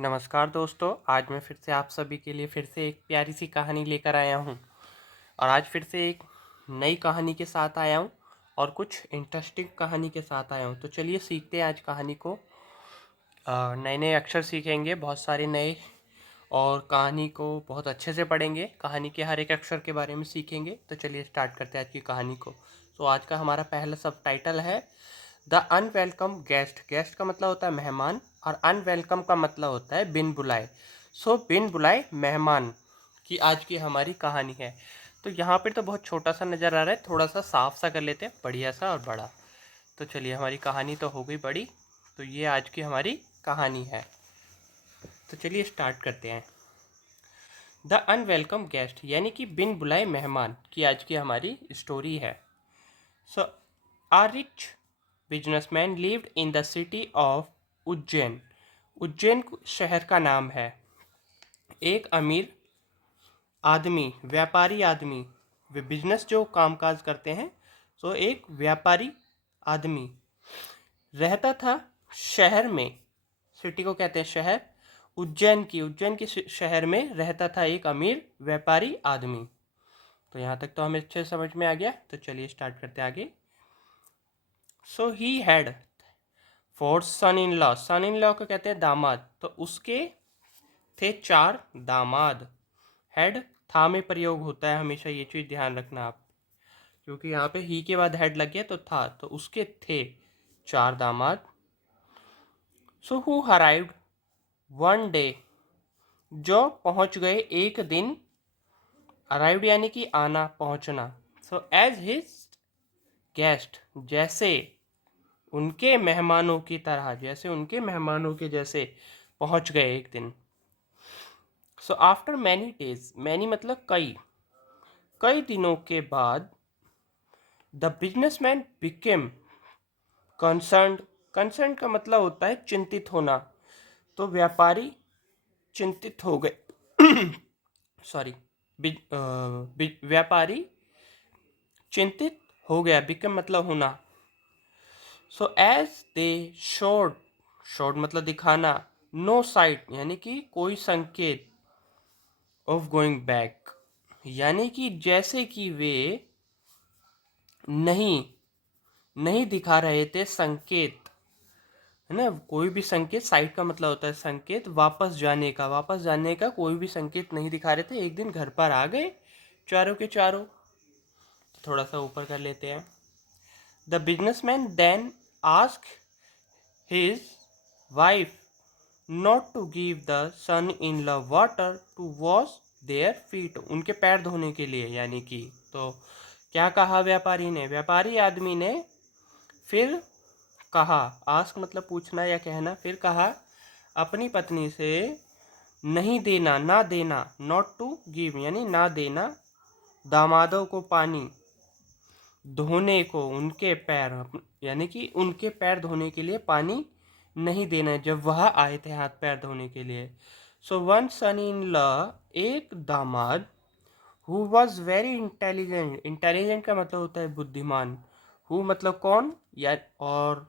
नमस्कार दोस्तों, आज मैं फिर से आप सभी के लिए फिर से एक प्यारी सी कहानी लेकर आया हूँ। और आज फिर से एक नई कहानी के साथ आया हूँ और कुछ इंटरेस्टिंग कहानी के साथ आया हूँ। तो चलिए सीखते हैं आज कहानी को। नए नए अक्षर सीखेंगे, बहुत सारे नए, और कहानी को बहुत अच्छे से पढ़ेंगे। कहानी के हर एक अक्षर के बारे में सीखेंगे। तो चलिए स्टार्ट करते हैं आज की कहानी को। तो आज का हमारा पहला सब टाइटल है द अनवेलकम गेस्ट। गेस्ट का मतलब होता है मेहमान और अनवेलकम का मतलब होता है बिन बुलाए। सो बिन बुलाए मेहमान की आज की हमारी कहानी है। तो यहाँ पर तो बहुत छोटा सा नज़र आ रहा है, थोड़ा सा साफ सा कर लेते हैं, बढ़िया सा और बड़ा। तो चलिए, हमारी कहानी तो हो गई बड़ी। तो ये आज की हमारी कहानी है। तो चलिए स्टार्ट करते हैं। द अनवेलकम गेस्ट यानी कि बिन बुलाए मेहमान की आज की हमारी स्टोरी है। So a rich businessman lived in the city of Ujjain. Ujjain शहर का नाम है। एक अमीर आदमी, व्यापारी आदमी, वे बिजनेस जो कामकाज करते हैं, तो एक व्यापारी आदमी रहता था शहर में। सिटी को कहते हैं शहर। उज्जैन की शहर में रहता था एक अमीर व्यापारी आदमी। तो यहाँ तक तो हमें अच्छे समझ में आ गया। तो चलिए स्टार्ट करते हैं आगे। So he had four son in law को कहते हैं दामाद। तो उसके थे 4 दामाद। हेड था में प्रयोग होता है हमेशा, ये चीज़ ध्यान रखना आप, क्योंकि यहाँ पे ही के बाद हेड लग गया तो था। तो उसके थे 4 दामाद। So who arrived one day, जो पहुँच गए एक दिन। अराइव्ड यानी कि आना, पहुँचना। सो एज हिज गेस्ट, जैसे उनके मेहमानों की तरह, जैसे उनके मेहमानों के जैसे पहुंच गए एक दिन। So after many days, many मतलब कई, कई दिनों के बाद the businessman became concerned. Concern का मतलब होता है चिंतित होना। तो व्यापारी चिंतित हो गए सॉरी, व्यापारी चिंतित हो गया। बिकम मतलब होना। So as they showed, showed मतलब दिखाना, नो साइट यानी कि कोई संकेत, ऑफ गोइंग बैक यानी कि जैसे कि वे नहीं नहीं दिखा रहे थे संकेत, है ना। कोई भी संकेत, साइट का मतलब होता है संकेत, वापस जाने का, वापस जाने का कोई भी संकेत नहीं दिखा रहे थे। एक दिन घर पर आ गए चारों के चारों। थोड़ा सा ऊपर कर लेते हैं। The businessman then ask his wife not to give the son in law water to wash their feet, उनके पैर धोने के लिए यानी कि। तो क्या कहा व्यापारी ने, व्यापारी आदमी ने फिर कहा, आस्क मतलब पूछना या कहना, फिर कहा अपनी पत्नी से नहीं देना, ना देना, नॉट टू गिव यानी ना देना, दामादों को पानी, धोने को उनके पैर, यानी कि उनके पैर धोने के लिए पानी नहीं देना जब वह आए थे हाथ पैर धोने के लिए। So one sun in law, एक दामाद, who was very intelligent. Intelligent का मतलब होता है बुद्धिमान। हु मतलब कौन, या और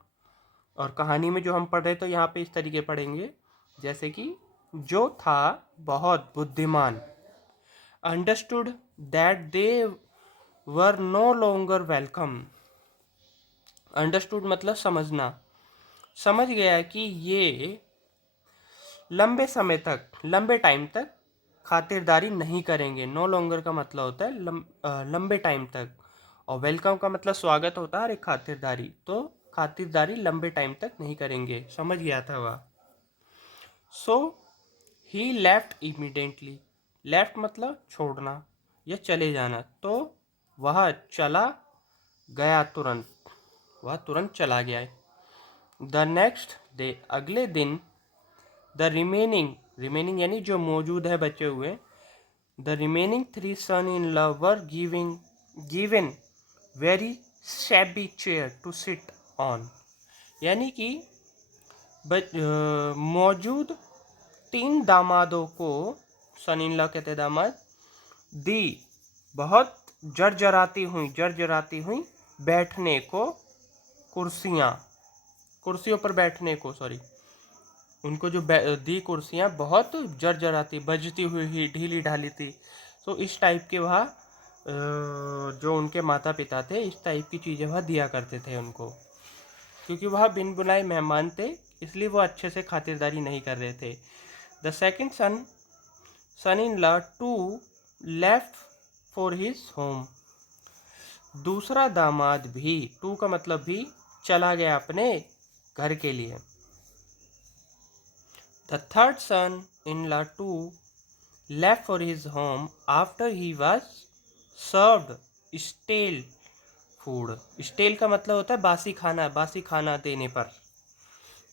कहानी में जो हम पढ़ रहे तो यहाँ पे इस तरीके पढ़ेंगे जैसे कि जो था बहुत बुद्धिमान। Understood that they were no longer welcome. Understood मतलब समझना, समझ गया कि ये लंबे समय तक, लंबे टाइम तक खातिरदारी नहीं करेंगे। नो लॉन्गर का मतलब होता है लंबे टाइम तक, और वेलकम का मतलब स्वागत होता है, और एक खातिरदारी। तो खातिरदारी लंबे टाइम तक नहीं करेंगे, समझ गया था वह। सो ही लेफ्ट इमीडिएटली। लेफ्ट मतलब छोड़ना या चले जाना। तो वह चला गया तुरंत, वह तुरंत चला गया। द नेक्स्ट डे, अगले दिन, द रिमेनिंग, रिमेनिंग यानी जो मौजूद है, बचे हुए, the remaining 3 son in law were given very shabby chair to sit on, यानी कि मौजूद 3 दामादों को, सन इन लॉ कहते दामाद, दी बहुत जर्जराती हुई बैठने को कुर्सियाँ, कुर्सियों पर बैठने को, सॉरी, उनको जो दी कुर्सियाँ बहुत जर्जराती बजती हुई ढीली ढाली थी। तो इस टाइप के वह जो उनके माता पिता थे इस टाइप की चीज़ें वह दिया करते थे उनको, क्योंकि वह बिन बुलाए मेहमान थे, इसलिए वो अच्छे से खातिरदारी नहीं कर रहे थे। The second son in law too left for his home. दूसरा दामाद भी, टू का मतलब भी, चला गया अपने घर के लिए। The third son in law too left for his home after he was served stale food. Stale का मतलब होता है बासी खाना, बासी खाना देने पर।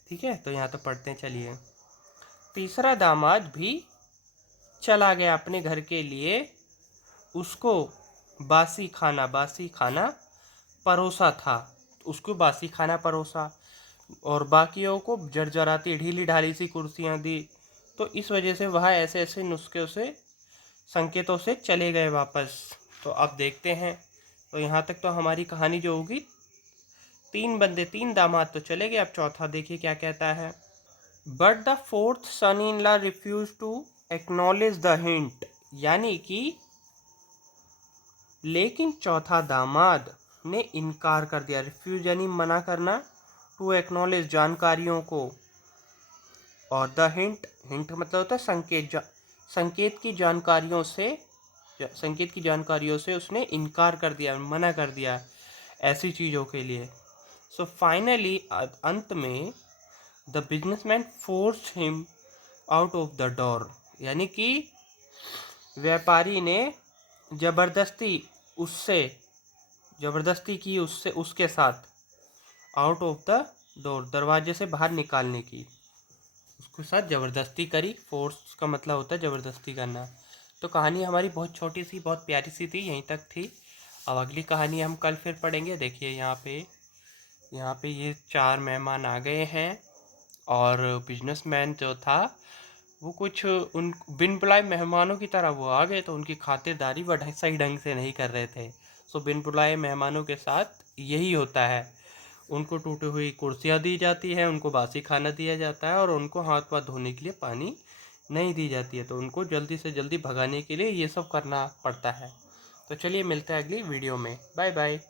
ठीक है, तो यहाँ तो पढ़ते हैं, चलिए। तीसरा दामाद भी चला गया अपने घर के लिए, उसको बासी खाना परोसा था, उसको बासी खाना परोसा, और बाकियों को जर्जराती ढीली ढाली सी कुर्सियाँ दी। तो इस वजह से वह ऐसे ऐसे नुस्खे से, संकेतों से चले गए वापस। तो अब देखते हैं, तो यहाँ तक तो हमारी कहानी जो होगी, 3 दामाद तो चले गए। अब चौथा देखिए क्या कहता है। But the fourth son in law refuse to acknowledge the hint, यानी कि लेकिन चौथा दामाद ने इनकार कर दिया। रिफ्यूज यानी मना करना, टू एक्नॉलेज जानकारियों को, और द हिंट, हिंट मतलब होता है संकेत, संकेत की जानकारियों से उसने इनकार कर दिया, मना कर दिया ऐसी चीज़ों के लिए। सो फाइनली अंत में the businessman force him out of the door, यानी कि व्यापारी ने ज़बरदस्ती की उसके साथ, आउट ऑफ द डोर, दरवाजे से बाहर निकालने की उसके साथ ज़बरदस्ती करी। फोर्स का मतलब होता है ज़बरदस्ती करना। तो कहानी हमारी बहुत छोटी सी, बहुत प्यारी सी थी, यहीं तक थी। अब अगली कहानी हम कल फिर पढ़ेंगे। देखिए यहाँ पे ये 4 मेहमान आ गए हैं, और बिजनेसमैन जो था वो कुछ उन बिन बुलाए मेहमानों की तरह वो आ गए, तो उनकी खातिरदारी वो सही ढंग से नहीं कर रहे थे। सो बिन बुलाए मेहमानों के साथ यही होता है, उनको टूटी हुई कुर्सियाँ दी जाती है, उनको बासी खाना दिया जाता है, और उनको हाथ पाथ धोने के लिए पानी नहीं दी जाती है। तो उनको जल्दी से जल्दी भगाने के लिए ये सब करना पड़ता है। तो चलिए मिलते हैं अगली वीडियो में। Bye bye.